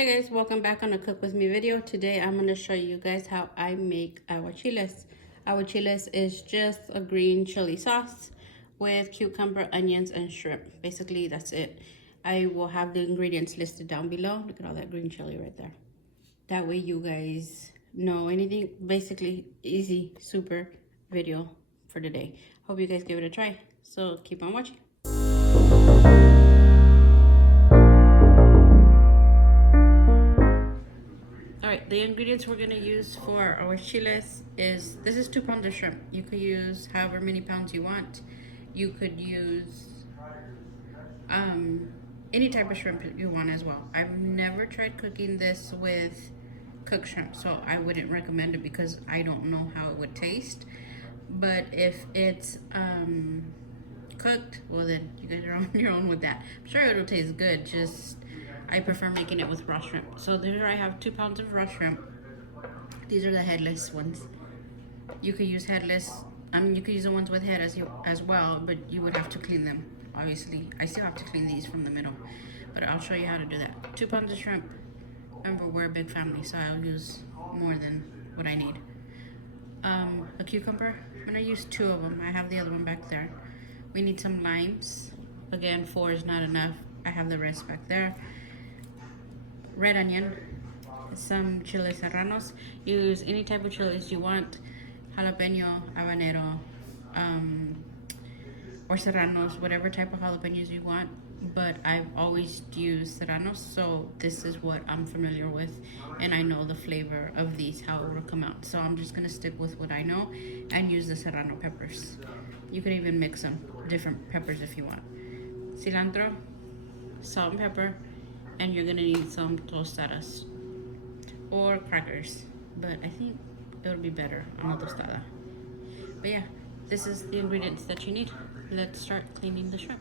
Hey guys, welcome back on a cook with me video. Today I'm going to show you guys how I make aguachiles. Aguachiles is just a green chili sauce with cucumber, onions, and shrimp. Basically, that's it. I will have the ingredients listed down below. Look at all that green chili right there. That way you guys know anything. Basically, easy, super video for today. Hope you guys give it a try. So keep on watching. Alright, the ingredients we're going to use for our chiles is, this is 2 pounds of shrimp. You could use however many pounds you want. You could use any type of shrimp you want as well. I've never tried cooking this with cooked shrimp, so I wouldn't recommend it because I don't know how it would taste. But if it's cooked, well then you guys are on your own with that. I'm sure it'll taste good, just I prefer making it with raw shrimp. So there I have 2 pounds of raw shrimp. These are the headless ones. You could use headless, you could use the ones with head as well, but you would have to clean them. Obviously, I still have to clean these from the middle, but I'll show you how to do that. 2 pounds of shrimp. Remember, we're a big family, so I'll use more than what I need. A cucumber, I'm gonna use 2 of them. I have the other one back there. We need some limes. Again, 4 is not enough. I have the rest back there. Red onion, some chili serranos. Use any type of chilies you want, jalapeno, habanero, or serranos, whatever type of jalapenos you want. But I've always used serranos, so this is what I'm familiar with, and I know the flavor of these, how it will come out. So I'm just gonna stick with what I know and use the serrano peppers. You can even mix them, different peppers if you want. Cilantro, salt and pepper, and you're gonna need some tostadas or crackers, but I think it'll be better on a tostada. But yeah, this is the ingredients that you need. Let's start cleaning the shrimp.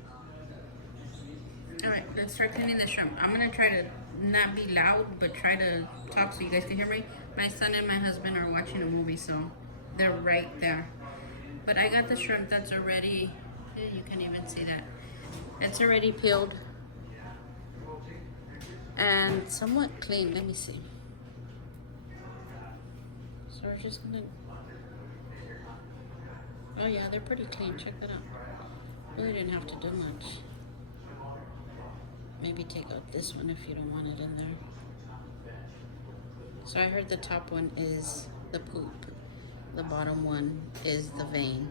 All right, let's start cleaning the shrimp. I'm gonna try to not be loud, but try to talk so you guys can hear me. My son and my husband are watching a movie, so they're right there. But I got the shrimp that's already, you can even see that. It's already peeled and somewhat clean. Let me see. So we're just gonna, oh yeah, they're pretty clean. Check that out. Really didn't have to do much. Maybe take out this one if you don't want it in there. So I heard the top one is the poop. The bottom one is the vein.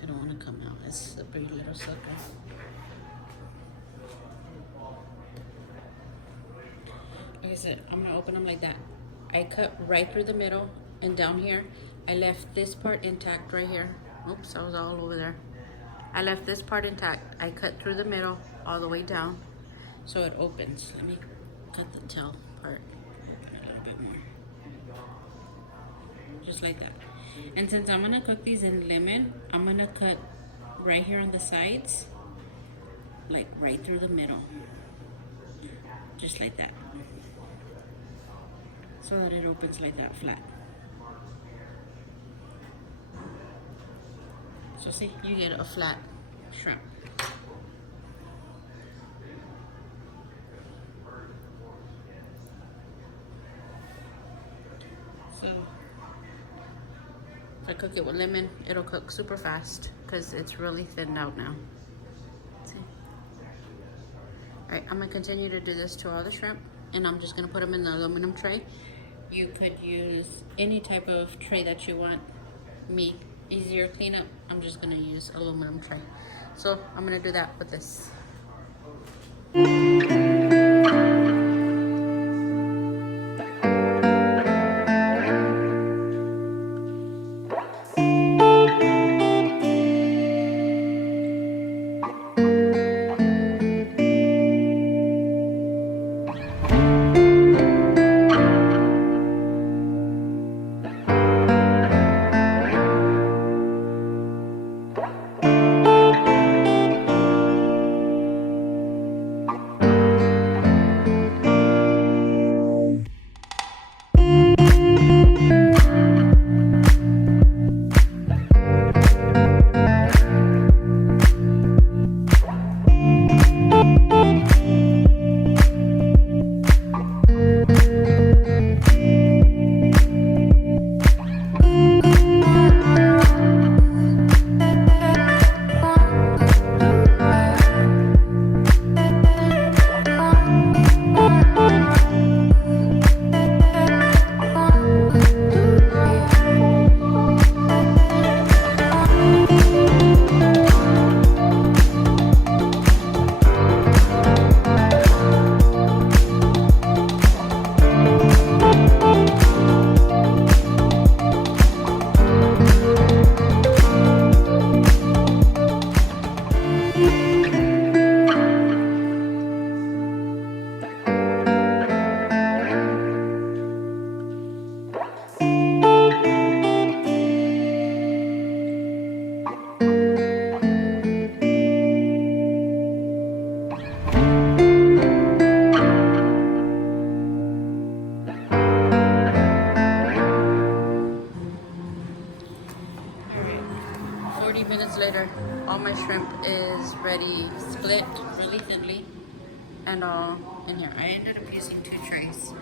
I don't want to come out. It's a pretty little sucker. Like I said, I'm gonna open them like that. I cut right through the middle and down here. I left this part intact right here. Oops, I was all over there. I left this part intact. I cut through the middle all the way down so it opens. Let me cut the tail part a little bit more. Just like that. And since I'm gonna cook these in lemon, I'm gonna cut right here on the sides, like right through the middle. Just like that. So that it opens like that, flat. So see, you get a flat shrimp. So if I cook it with lemon, it'll cook super fast because it's really thinned out now. See? All right, I'm gonna continue to do this to all the shrimp, and I'm just gonna put them in the aluminum tray. You could use any type of tray that you want. Me, easier cleanup, I'm just gonna use aluminum tray. So I'm gonna do that with this. already split really thinly and all in here. I ended up using 2 trays.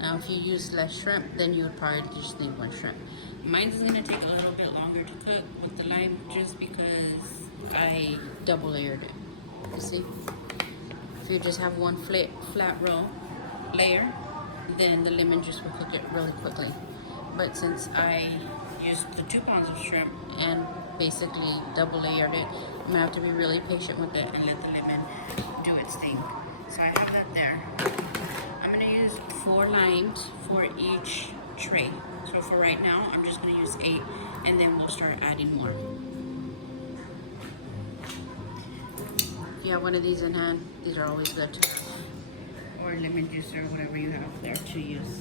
Now if you use less shrimp, then you would probably just need 1 shrimp. Mine is going to take a little bit longer to cook with the lime just because I double layered it. You see? If you just have one flat roll layer, then the lemon juice will cook it really quickly. But since I used the 2 pounds of shrimp and basically double layered it, I'm gonna have to be really patient with it and let the lemon do its thing. So I have that there. I'm gonna use 4 limes for each tray. So for right now, I'm just gonna use 8, and then we'll start adding more. If you have one of these in hand, these are always good to have. Or lemon juice or whatever you have there to use.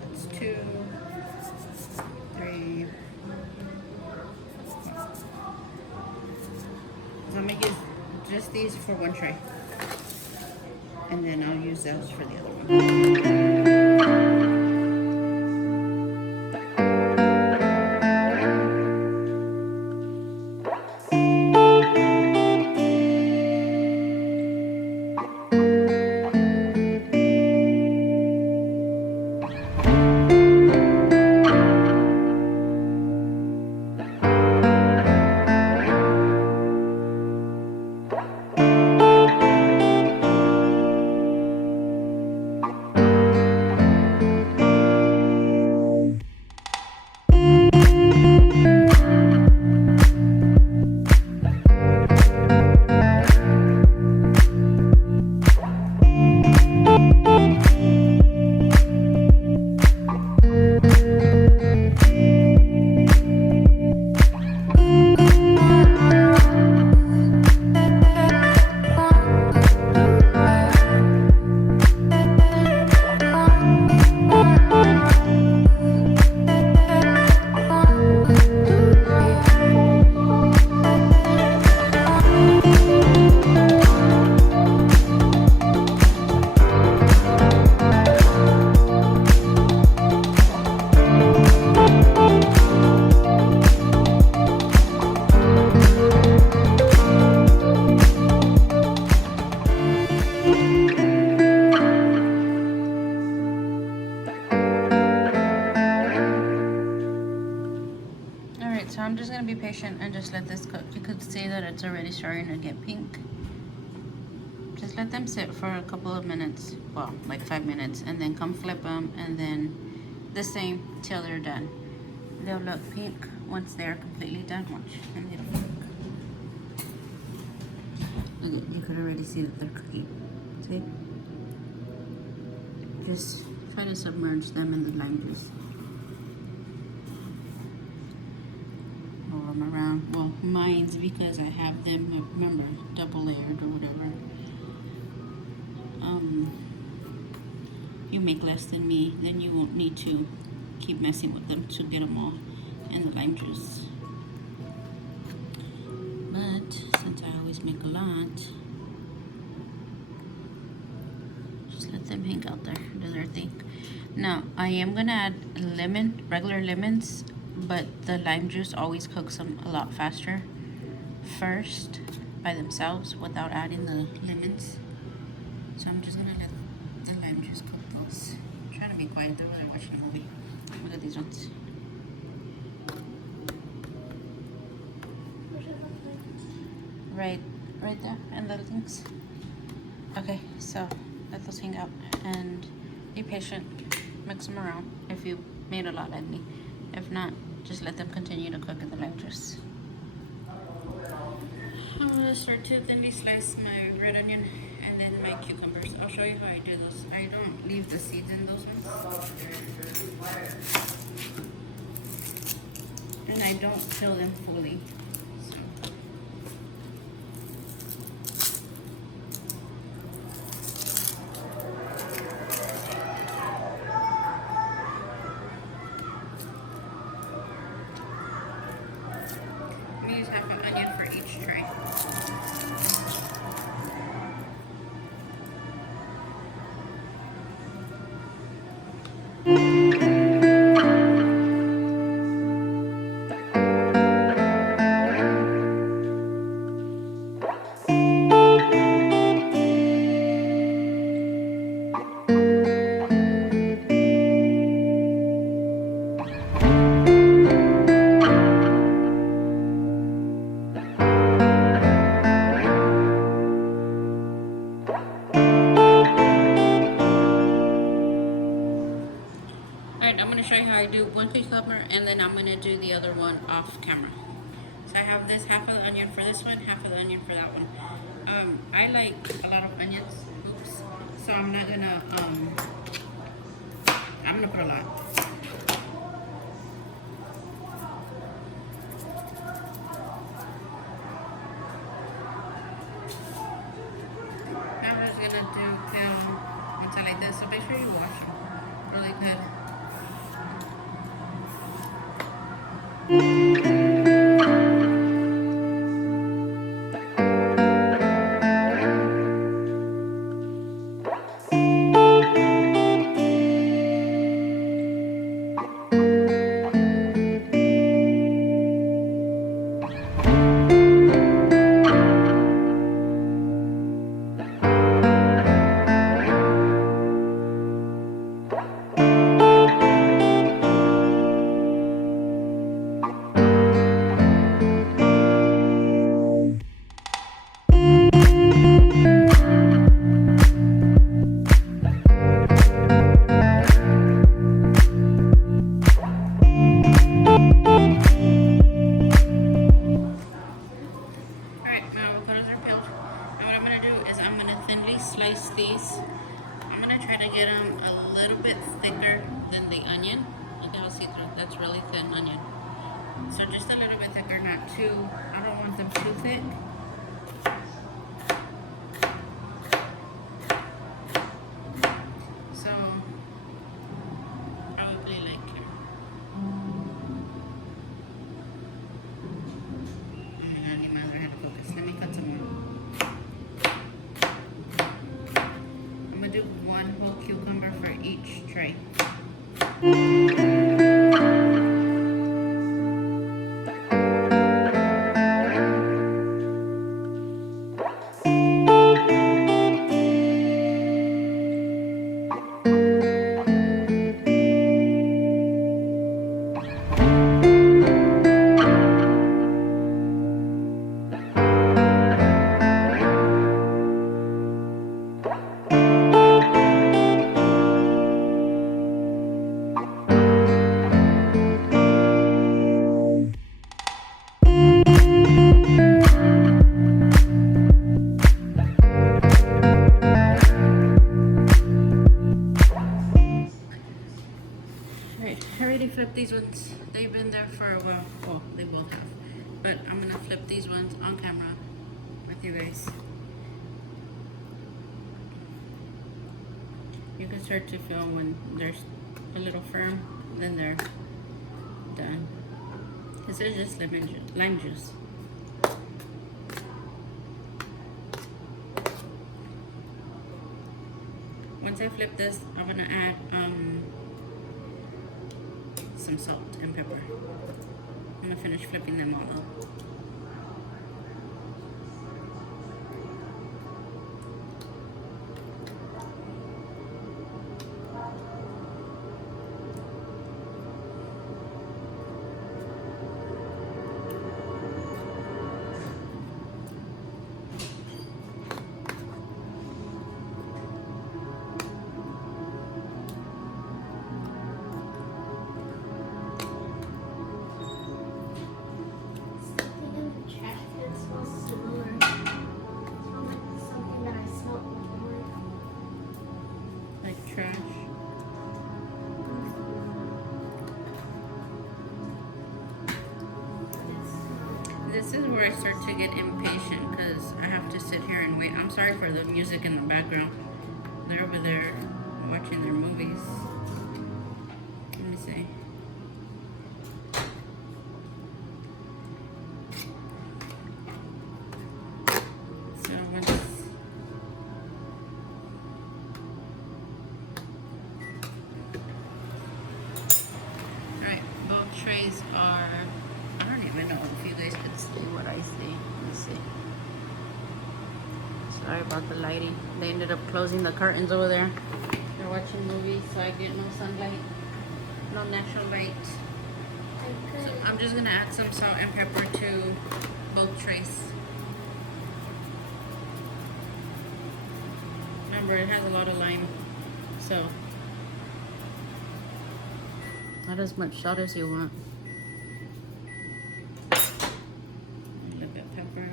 That's 2, 3. So I'm gonna use just these for 1 tray. And then I'll use those for the other one. So I'm just gonna be patient and just let this cook. You could see that it's already starting to get pink. Just let them sit for a couple of minutes, well, like 5 minutes, and then come flip them, and then the same till they're done. They'll look pink once they're completely done. Watch, and they'll look. You could already see that they're cooking. See? Just try to submerge them in the lime juice. Around, well, mine's because I have them, remember, double layered or whatever. You make less than me, then you won't need to keep messing with them to get them all in the lime juice. But since I always make a lot, just let them hang out there, do their thing. Now I am gonna add regular lemons, but the lime juice always cooks them a lot faster first by themselves without adding the lemons. So I'm just gonna let the lime juice cook those. I'm trying to be quiet, they're really watching a movie. Look at these ones. Right there, and little things. Okay, so let those hang out and be patient. Mix them around if you made a lot like me. If not, just let them continue to cook in the lime juice. I'm gonna start to thinly slice my red onion and then my cucumbers. I'll show you how I do those. I don't leave the seeds in those ones. And I don't peel them fully. Use half an onion for each tray. I'm gonna do the other one off camera. So I have this half of the onion for this one, half of the onion for that one. I like a lot of onions. Oops. So I'm not gonna I'm gonna put a lot. Now I'm just gonna do them until like this. So make sure you wash them really good. Slice these. I'm gonna try to get them a little bit thicker than the onion. Look at how see-through. That's really thin onion. So just a little bit thicker, not too. I don't want them too thick. So probably like here. I need my other hand to focus. Let me cut some more. Do one whole cucumber for each tray. Flip these ones. They've been there for a while. Oh, they both have. But I'm gonna flip these ones on camera with you guys. You can start to feel when they're a little firm, then they're done. This is just lime juice. Once I flip this, I'm gonna add some salt and pepper. I'm gonna finish flipping them all up. This is where I start to get impatient because I have to sit here and wait. I'm sorry for the music in the background. They're over there watching their movies. Let me see. So once alright, both trays are, I don't even know if you guys can see what I see. Let me see. Sorry about the lighting. They ended up closing the curtains over there. They're watching movies, so I get no sunlight, no natural light. So I'm just gonna add some salt and pepper to both trays. Remember, it has a lot of lime, so not as much salt as you want. pepper.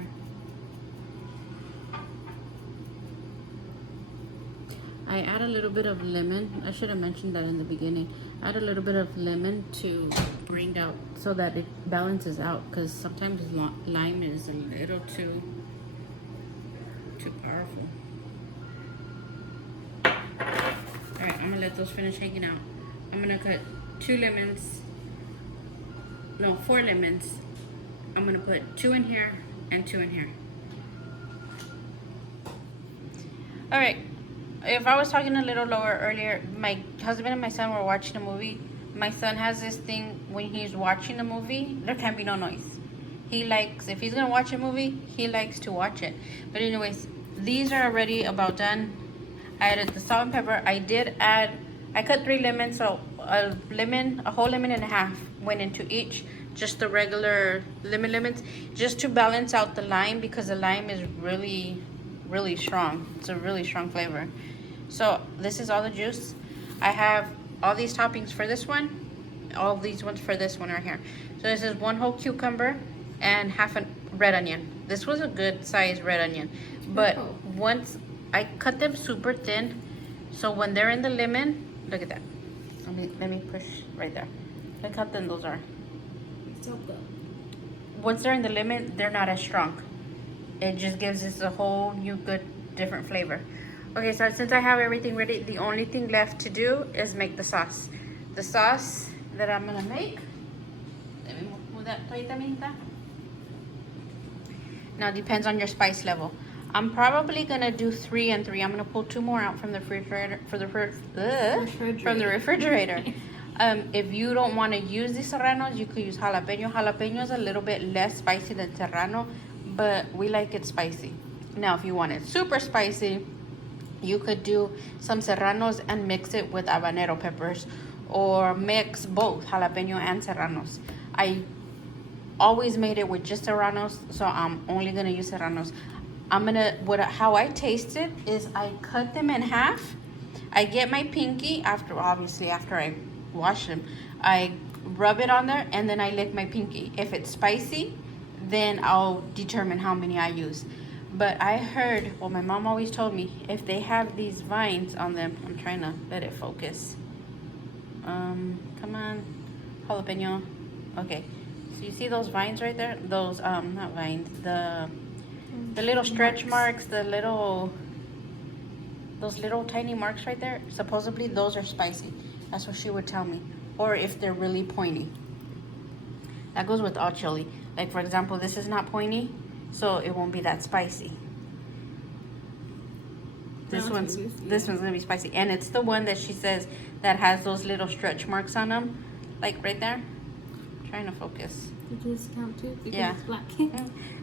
I add a little bit of lemon. I should have mentioned that in the beginning. Add a little bit of lemon to bring out so that it balances out, because sometimes lime is a little too powerful. All right, I'm gonna let those finish hanging out. I'm gonna cut 4 lemons. I'm gonna put 2 in here and 2 in here. All right. If I was talking a little lower earlier, my husband and my son were watching a movie. My son has this thing when he's watching a movie, there can't be no noise. He likes, if he's gonna watch a movie, he likes to watch it. But anyways, these are already about done. I added the salt and pepper. I cut 3 lemons, so a whole lemon and a half went into each. Just the regular lemons, just to balance out the lime, because the lime is really, really strong. It's a really strong flavor. So this is all the juice. I have all these toppings for this one, all these ones for this one right here. So this is 1 whole cucumber and half a red onion. This was a good size red onion, but once I cut them super thin, so when they're in the lemon, look at that. Let me push right there. Look how thin those are. So good. Once they're in the lemon, they're not as strong. It just gives us a whole new good different flavor. Okay, so since I have everything ready, the only thing left to do is make the sauce. The sauce that I'm gonna make, let me move that toallita, minita. Now it depends on your spice level. I'm probably gonna do 3 and 3. I'm gonna pull 2 more out from the refrigerator. From the refrigerator. If you don't want to use the serranos, you could use jalapeno. Jalapeno is a little bit less spicy than serrano, but we like it spicy. Now, if you want it super spicy, you could do some serranos and mix it with habanero peppers, or mix both jalapeno and serranos. I always made it with just serranos, so I'm only gonna use serranos. How I taste it is I cut them in half. I get my pinky after I wash them. I rub it on there and then I lick my pinky. If it's spicy, then I'll determine how many I use. But I heard, well, my mom always told me, if they have these vines on them, I'm trying to let it focus. Come on, jalapeno. Okay, so you see those vines right there? Those, not vines, the little stretch marks, those little tiny marks right there. Supposedly those are spicy. That's what she would tell me. Or if they're really pointy. That goes with all chili. Like, for example, this is not pointy, so it won't be that spicy. This one's gonna be spicy, and it's the one that she says that has those little stretch marks on them, like right there. I'm trying to focus. Did you count too? Because Yeah. it's black.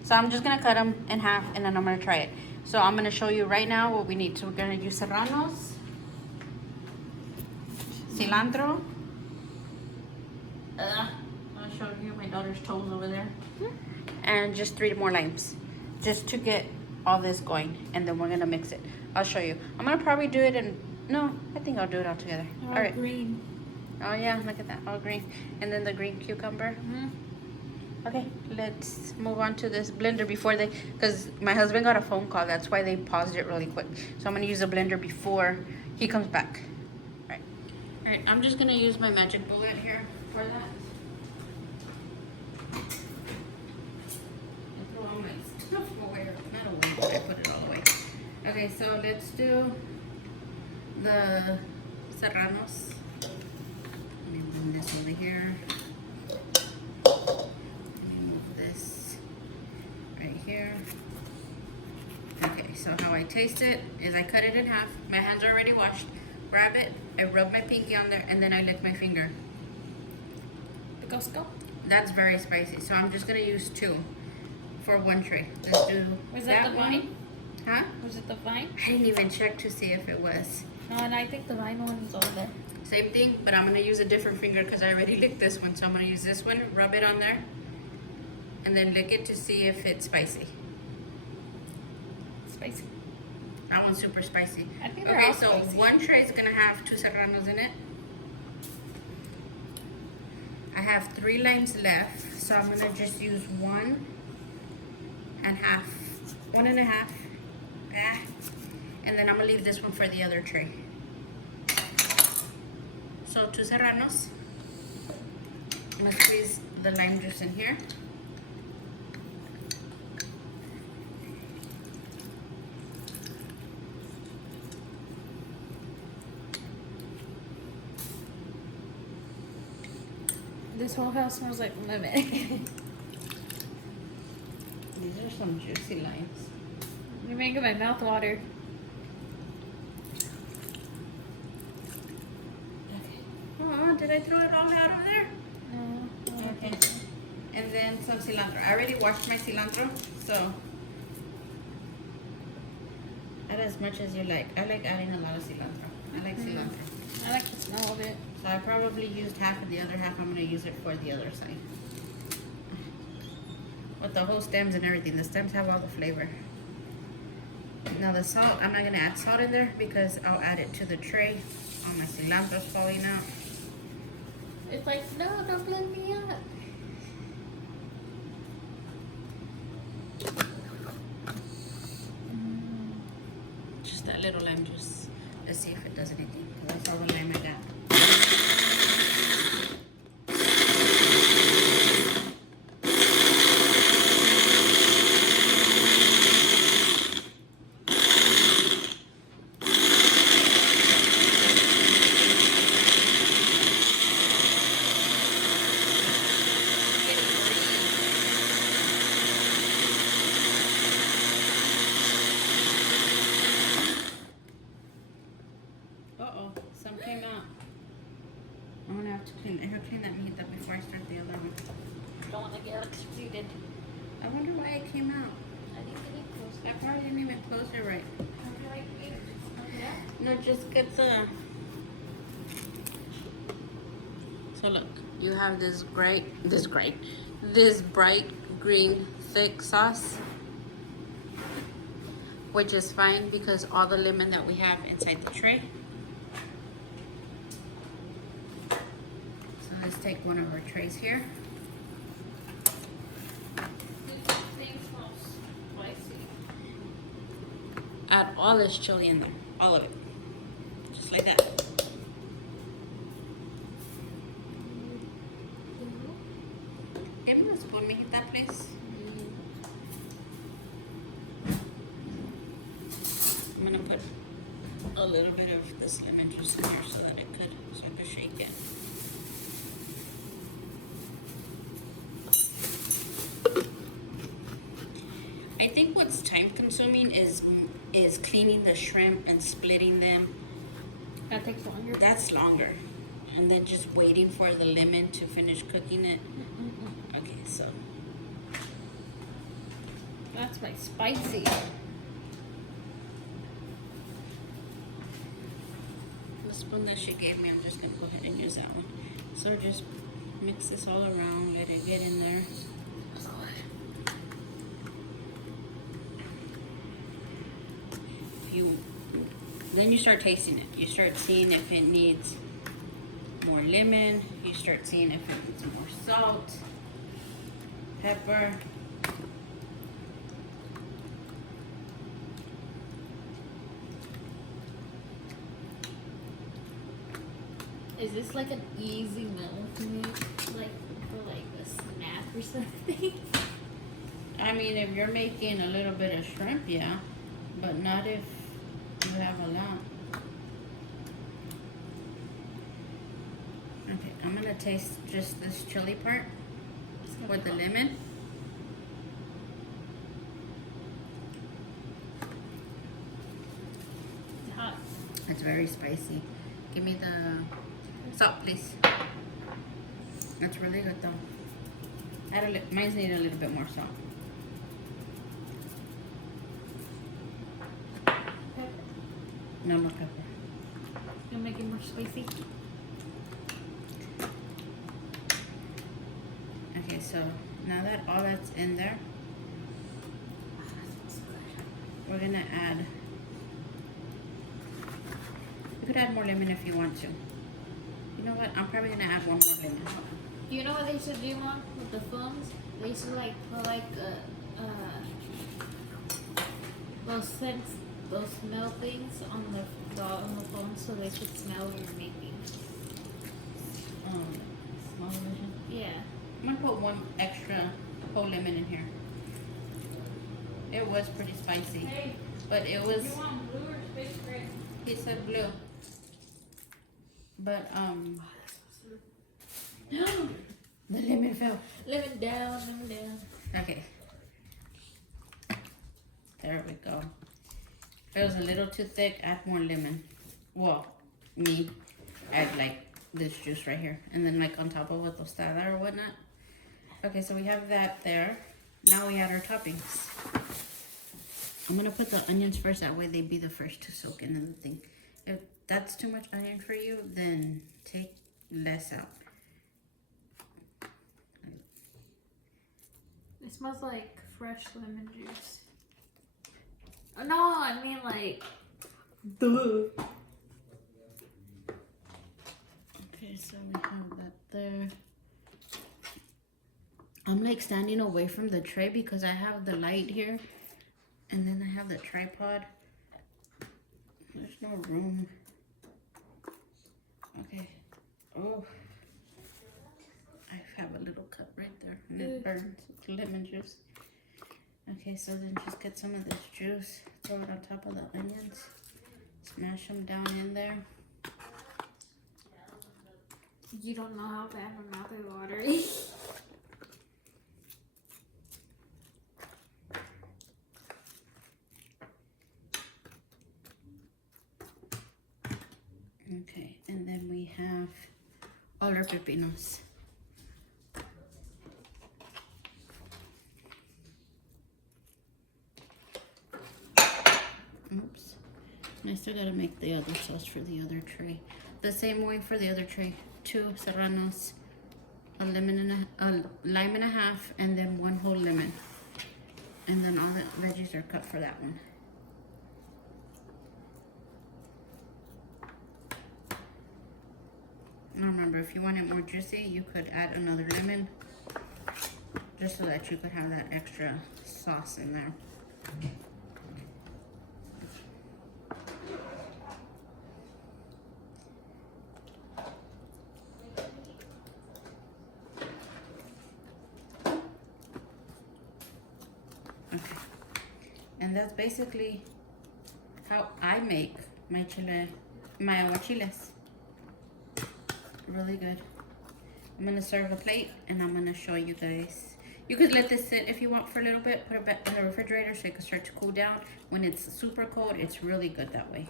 So I'm just gonna cut them in half, and then I'm gonna try it. So I'm gonna show you right now what we need. So we're gonna use serranos, cilantro. I'll show you my daughter's toes over there. And just 3 more limes, just to get all this going, and then we're gonna mix it. I'll show you. I'm gonna probably do it in, no, I think I'll do it all together. All right. green. Oh yeah, look at that, all green. And then the green cucumber. Okay, let's move on to this blender before because my husband got a phone call. That's why they paused it really quick. So I'm gonna use the blender before he comes back. All right, I'm just gonna use my magic bullet here for that. I throw all my stuff away, not away, but I put it all away. Okay, so let's do the serranos. Let me move this over here. Here. Okay, so how I taste it is I cut it in half. My hands are already washed. Grab it, I rub my pinky on there, and then I lick my finger. The Costco? That's very spicy, so I'm just gonna use 2 for 1 tray. Let's do Was that the vine? Huh? Was it the vine? I didn't even check to see if it was. No, and I think the vine one is over there. Same thing, but I'm gonna use a different finger because I already licked this one. So I'm gonna use this one, rub it on there, and then lick it to see if it's spicy. Spicy. That one's super spicy. I think they're okay, all so spicy. 1 tray is gonna have 2 serranos in it. I have 3 limes left, so I'm gonna just use 1 and half, 1.5. Ah. And then I'm gonna leave this one for the other tray. So 2 serranos. I'm gonna squeeze the lime juice in here. This whole house smells like lemon. These are some juicy limes. You're making my mouth water. Oh, did I throw it all out of there? No. Okay. And then some cilantro. I already washed my cilantro, so add as much as you like. I like adding a lot of cilantro. I like cilantro. I like the smell of it. So I probably used half, and the other half I'm going to use it for the other side. With the whole stems and everything. The stems have all the flavor. Now the salt, I'm not going to add salt in there because I'll add it to the tray. All my cilantro's falling out. It's like, no, don't blend me up. Just that little lime juice. Let's see if it does anything. That's all the lime I got. Uh-oh, some came out. I'm gonna have to clean that meat up before I start the other one. Don't want to get extruded. I wonder why it came out. I think they need close. I probably didn't even close it right. Yeah. No, just get the... So look, you have this bright green thick sauce, which is fine because all the lemon that we have inside the tray. So let's take one of our trays here. Things smell spicy. Add all this chili in there, all of it, just like that. Give me a spoon, mijita, please. I'm gonna put a little bit of this lemon juice in here so I could shake it. I think what's time consuming is cleaning the shrimp and splitting them. That takes longer. That's longer. And then just waiting for the lemon to finish cooking it. Okay, so That's my spicy. the spoon that she gave me, I'm just gonna go ahead and use that one. So just mix this all around, let it get in there. Then you start tasting it. You start seeing if it needs more lemon. You start seeing if it needs more salt, pepper. Is this like an easy meal to make? Like for like a snack or something? I mean, if you're making a little bit of shrimp, yeah. But not if you have a lot. Okay, I'm gonna taste just this chili part with the lemon. It's hot. It's very spicy. Give me the salt, please. That's really good though. Mine's need a little bit more salt. No more pepper. Gonna make it more spicy. Okay, so now that all that's in there, we're gonna add, you could add more lemon if you want to. You know what, I'm probably gonna add one more lemon. You know what they should do, Mom, with the phones? They should like put like a those scents, those smell things on the phone, so they should smell what you're making. Small version. Yeah. I'm gonna put one extra whole lemon in here. It was pretty spicy, but it was. You want blue or space gray? He said blue, but the lemon fell. Lemon down, lemon down. Okay. There we go. It was a little too thick. Add more lemon. Well, me add like this juice right here, and then like on top of a tostada or whatnot. Okay, so we have that there. Now we add our toppings. I'm gonna put the onions first. That way they be the first to soak into the thing. If that's too much onion for you, then take less out. It smells like fresh lemon juice. Oh, no, I mean like. Duh. Okay, so we have that there. I'm like standing away from the tray because I have the light here, and then I have the tripod. There's no room. Okay. Oh, I have a little cup right there, and it burns with lemon juice. Okay, so then just get some of this juice, throw it on top of the onions, smash them down in there. You don't know how bad my mouth is watering. Okay, and then we have all our pepinos. Oops. And I still gotta make the other sauce for the other tray. The same way for the other tray. 2 serranos, a lime and a half, and then 1 whole lemon. And then all the veggies are cut for that one. Now remember, if you want it more juicy, you could add another lemon, just so that you could have that extra sauce in there. Okay, and that's basically how I make my aguachiles. Really good. I'm gonna serve a plate and I'm gonna show you guys. You could let this sit if you want for a little bit, put it back in the refrigerator so it can start to cool down. When it's super cold, it's really good that way.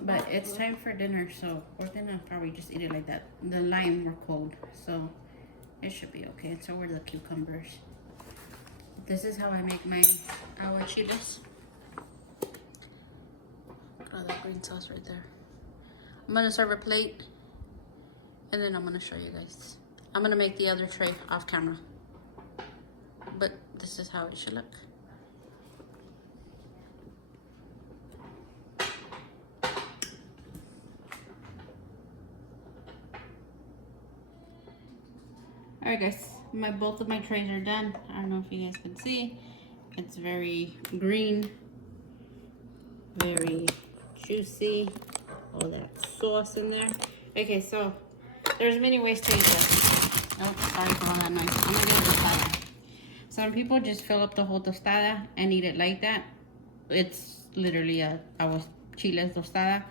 But it's time for dinner, so we're gonna probably just eat it like that. The lime were cold, so it should be okay. And so were the cucumbers. This is how I make my aguachiles. Oh, that green sauce right there. I'm gonna serve a plate, and then I'm gonna show you guys. I'm gonna make the other tray off camera, but this is how it should look. All right, guys, both of my trays are done. I don't know if you guys can see. It's very green, very juicy. All that sauce in there. Okay, so there's many ways to eat this. Oh, sorry for all that noise. I'm gonna do a tostada. Some people just fill up the whole tostada and eat it like that. It's literally a aguachile tostada.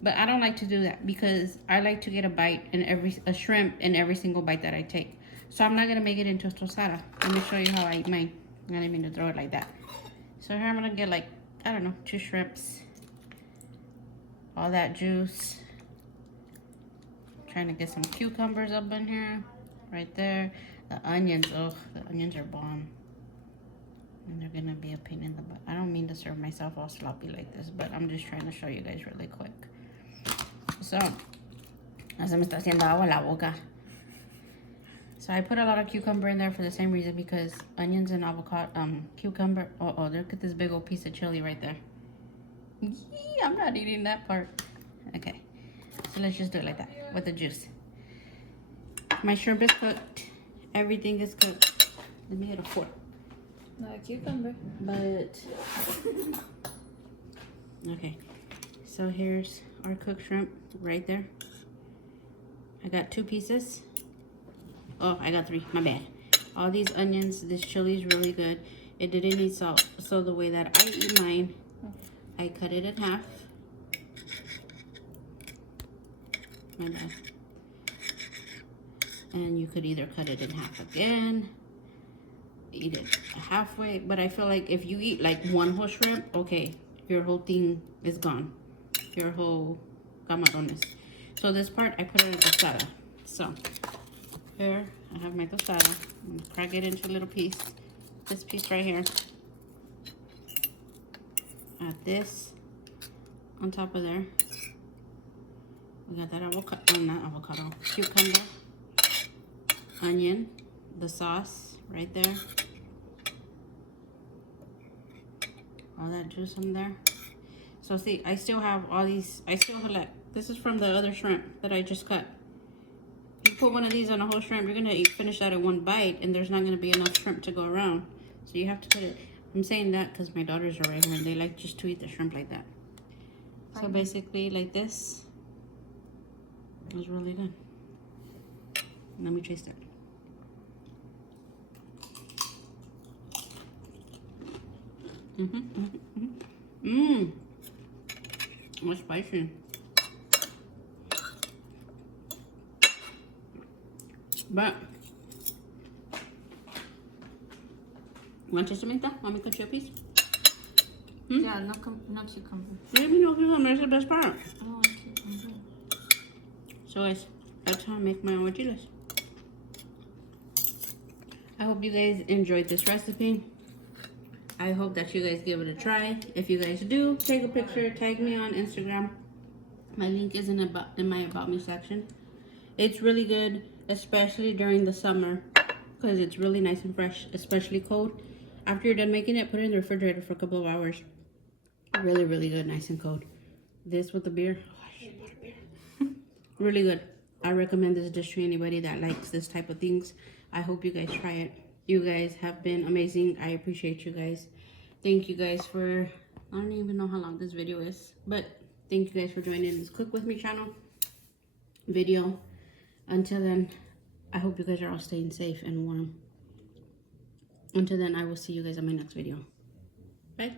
But I don't like to do that because I like to get a shrimp in every single bite that I take. So I'm not gonna make it into a tostada. Let me show you how I eat mine. I didn't mean to throw it like that. So here I'm gonna get like, I don't know, 2 shrimps. All that juice. Trying to get some cucumbers up in here. Right there. The onions, oh, the onions are bomb. And they're gonna be a pain in the butt. I don't mean to serve myself all sloppy like this, but I'm just trying to show you guys really quick. So, ya se me está haciendo agua la boca. So I put a lot of cucumber in there for the same reason, because onions and avocado, cucumber, look at this big old piece of chili right there. Yee, I'm not eating that part. Okay, so let's just do it like that with the juice. My shrimp is cooked. Everything is cooked. Let me get a fork. Not a cucumber. But okay, so here's our cooked shrimp right there. I got 2 pieces. Oh, I got 3, my bad. All these onions, this chili is really good. It didn't need salt, so the way that I eat mine, I cut it in half. My bad. And you could either cut it in half again, eat it halfway, but I feel like if you eat like 1 whole shrimp, okay, your whole thing is gone. Your whole camarones. So this part, I put it in tostada. So here, I have my tostada. I'm gonna crack it into a little piece. This piece right here. Add this on top of there. We got that avocado, not avocado, cucumber, onion, the sauce right there. All that juice in there. So see, I still have all these, I still have like, this is from the other shrimp that I just cut. You put one of these on a whole shrimp, you're gonna finish that in 1 bite, and there's not gonna be enough shrimp to go around. So you have to put it, I'm saying that because my daughters are right here and they like just to eat the shrimp like that. So basically like this. It was really good. Let me taste it. It's spicy. But want to taste something? Want me to cut you a piece? Yeah, no cucumber. Maybe no cucumber. That's the best part. I don't like cucumber. So guys, that's how I make my aguachiles. I hope you guys enjoyed this recipe. I hope that you guys give it a try. If you guys do, take a picture, tag me on Instagram. My link is in my About Me section. It's really good, especially during the summer, because it's really nice and fresh, especially cold. After you're done making it, put it in the refrigerator for a couple of hours. Really, really good, nice and cold. This with the beer. Oh, I should bought a beer. Really good. I recommend this dish to anybody that likes this type of things. I hope you guys try it. You guys have been amazing. I appreciate you guys. Thank you guys for, I don't even know how long this video is, but thank you guys for joining this Cook With Me channel video. Until then, I hope you guys are all staying safe and warm. Until then, I will see you guys on my next video. Bye.